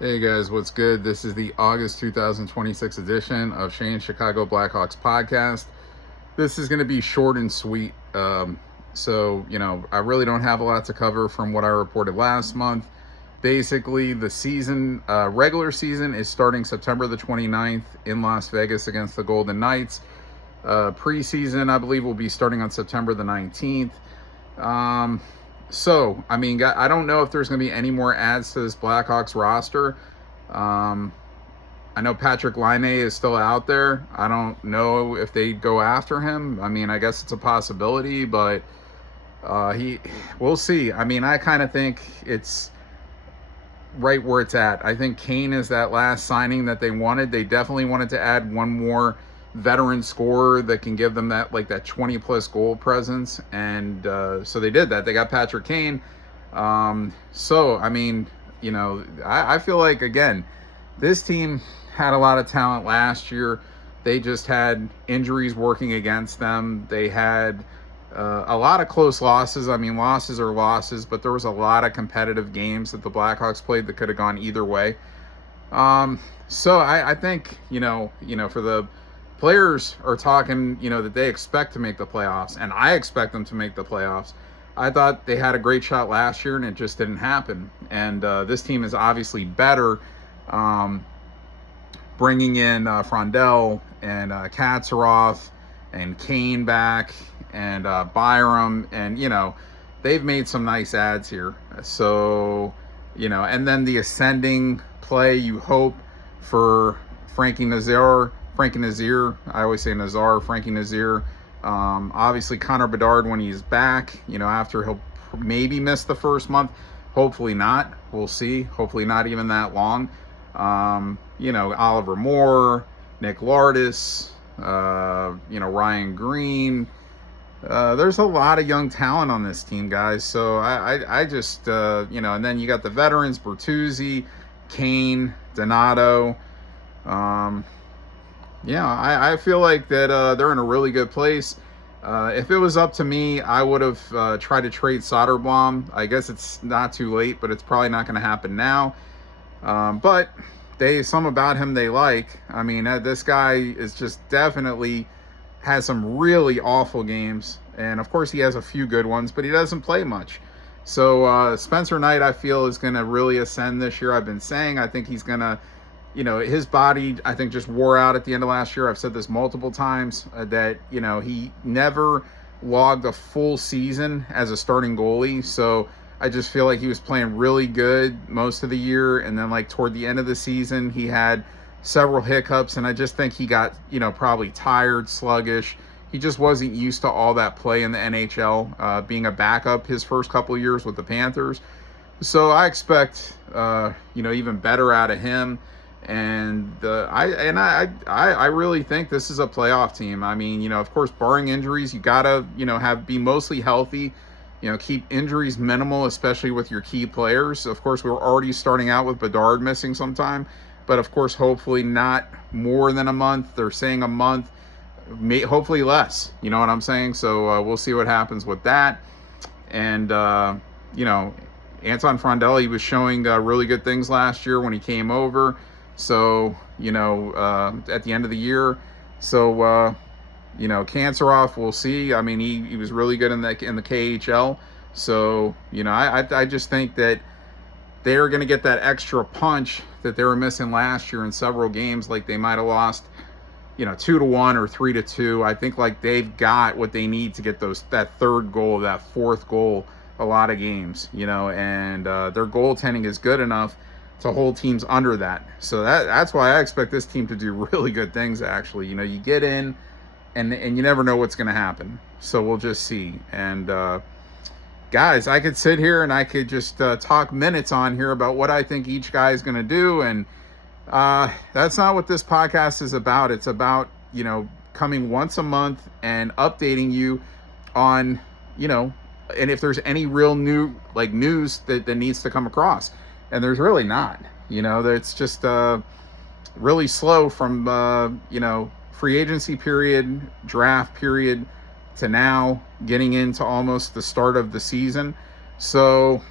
Hey guys, what's good? This is the August 2026 edition of Shane's Chicago Blackhawks podcast. This is going to be short and sweet. I really don't have a lot to cover from what I reported last month. Basically, the regular season is starting September the 29th in Las Vegas against the Golden Knights. Preseason, I believe, will be starting on September the 19th. I don't know if there's going to be any more adds to this Blackhawks roster. I know Patrick Laine is still out there. I don't know if they go after him. I mean, I guess it's a possibility, but we'll see. I mean, I kind of think it's right where it's at. I think Kane is that last signing that they wanted. They definitely wanted to add one more veteran scorer that can give them that 20 plus goal presence, and so they did that. They got Patrick Kane. I feel like, again, this team had a lot of talent last year. They just had injuries working against them. They had a lot of close losses. I mean, losses are losses, but there was a lot of competitive games that the Blackhawks played that could have gone either way. I think, for the players are talking, that they expect to make the playoffs, and I expect them to make the playoffs. I thought they had a great shot last year, and it just didn't happen. And this team is obviously better. Bringing in Frondell and Katsaroff and Kane back and Byram, and they've made some nice adds here. So, and then the ascending play, you hope, for Frankie Nazar. I always say Nazar, Frankie Nazar. Obviously Connor Bedard when he's back, after he'll maybe miss the first month. Hopefully not. We'll see. Hopefully not even that long. Oliver Moore, Nick Lardis, Ryan Green. There's a lot of young talent on this team, guys. So I just, and then you got the veterans, Bertuzzi, Kane, Donato. I feel like that they're in a really good place. If it was up to me, I would have tried to trade Soderblom. I guess it's not too late, but it's probably not going to happen now. But some about him they like. I mean, this guy is just definitely has some really awful games. And, of course, he has a few good ones, but he doesn't play much. So Spencer Knight, I feel, is going to really ascend this year. I've been saying I think he's going to, his body, I think, just wore out at the end of last year. I've said this multiple times that, he never logged a full season as a starting goalie. So I just feel like he was playing really good most of the year. And then, toward the end of the season, he had several hiccups. And I just think he got, probably tired, sluggish. He just wasn't used to all that play in the NHL, being a backup his first couple of years with the Panthers. So I expect, even better out of him. And I really think this is a playoff team. I mean, of course, barring injuries, you gotta, be mostly healthy. Keep injuries minimal, especially with your key players. Of course, we were already starting out with Bedard missing some time, but of course, hopefully not more than a month. They're saying a month, hopefully less. You know what I'm saying? So we'll see what happens with that. And Anton Frondel, he was showing really good things last year when he came over. So, at the end of the year. So, Katsaroff, we'll see. I mean, he was really good in the KHL. So, I just think that they're going to get that extra punch that they were missing last year in several games. Like they might have lost, 2-1 or 3-2. I think they've got what they need to get that third goal, that fourth goal, a lot of games, and their goaltending is good enough to hold teams under that. So that's why I expect this team to do really good things, actually. You get in, and you never know what's going to happen. So we'll just see. And, guys, I could sit here and I could just talk minutes on here about what I think each guy is going to do. And that's not what this podcast is about. It's about, coming once a month and updating you on, and if there's any real new, news that needs to come across. And there's really not, it's just really slow from, free agency period, draft period to now getting into almost the start of the season. So,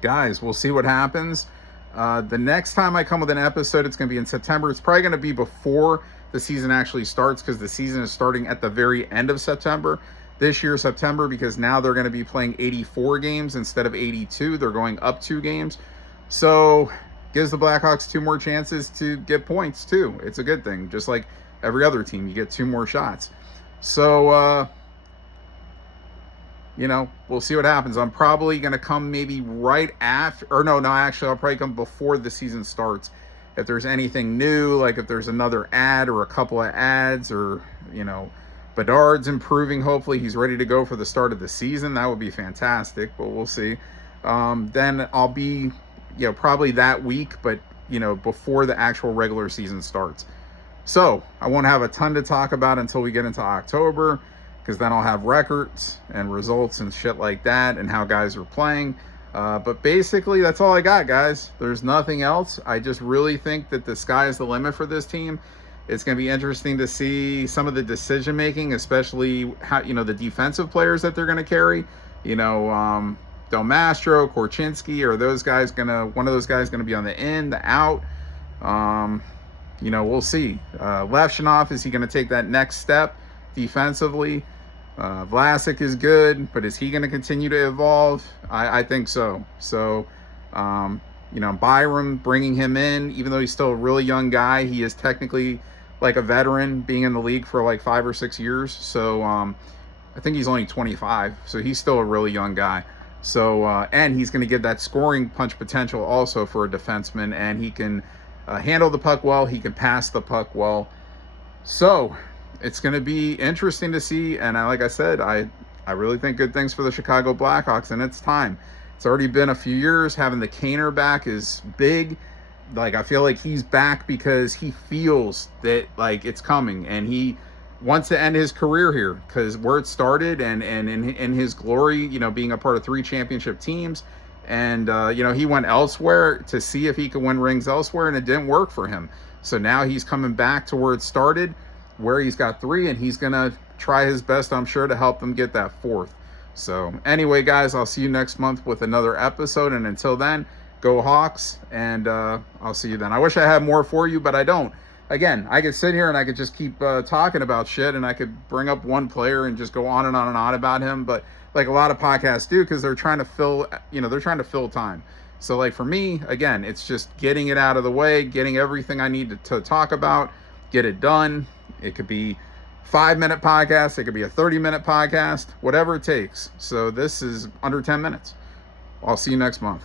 guys, we'll see what happens. The next time I come with an episode, it's going to be in September. It's probably going to be before the season actually starts, because the season is starting at the very end of September. This year, September, because now they're going to be playing 84 games instead of 82. They're going up 2 games. So gives the Blackhawks 2 more chances to get points too. It's a good thing. Just like every other team, you get 2 more shots. So, we'll see what happens. I'm probably going to come maybe right after, or no, actually, I'll probably come before the season starts. If there's anything new, like if there's another ad or a couple of ads, or, Bedard's improving, hopefully he's ready to go for the start of the season, that would be fantastic, but we'll see. Then I'll be, probably that week, but, before the actual regular season starts. So I won't have a ton to talk about until we get into October, because then I'll have records and results and shit like that, and how guys are playing. But basically, that's all I got, guys. There's nothing else. I just really think that the sky is the limit for this team. It's going to be interesting to see some of the decision making, especially how, the defensive players that they're going to carry. Del Mastro, Korchinski, are those guys one of those guys going to be on the in, the out? We'll see. Levshinov, is he going to take that next step defensively? Vlasic is good, but is he going to continue to evolve? I think so. So, Byram, bringing him in, even though he's still a really young guy, he is technically like a veteran, being in the league for like 5 or 6 years. So, I think he's only 25, so he's still a really young guy. So, and he's going to give that scoring punch potential also for a defenseman, and he can handle the puck well, he can pass the puck well. So, it's going to be interesting to see, and like I said, I really think good things for the Chicago Blackhawks, and it's time. It's already been a few years. Having the Kaner back is big. Like, I feel like he's back because he feels that, like, it's coming, and he wants to end his career here, because where it started, and in his glory, being a part of 3 championship teams, and he went elsewhere to see if he could win rings elsewhere, and it didn't work for him. So now he's coming back to where it started, where he's got 3, and he's gonna try his best, I'm sure, to help them get that 4th. So anyway, guys, I'll see you next month with another episode, and until then, go Hawks, and I'll see you then. I wish I had more for you, but I don't. Again, I could sit here and I could just keep talking about shit, and I could bring up one player and just go on and on and on about him, but like a lot of podcasts do, because they're trying to fill, they're trying to fill time. So like for me, again, it's just getting it out of the way, getting everything I need to talk about, get it done. It could be 5-minute podcast, it could be a 30-minute podcast, whatever it takes. So this is under 10 minutes. I'll see you next month.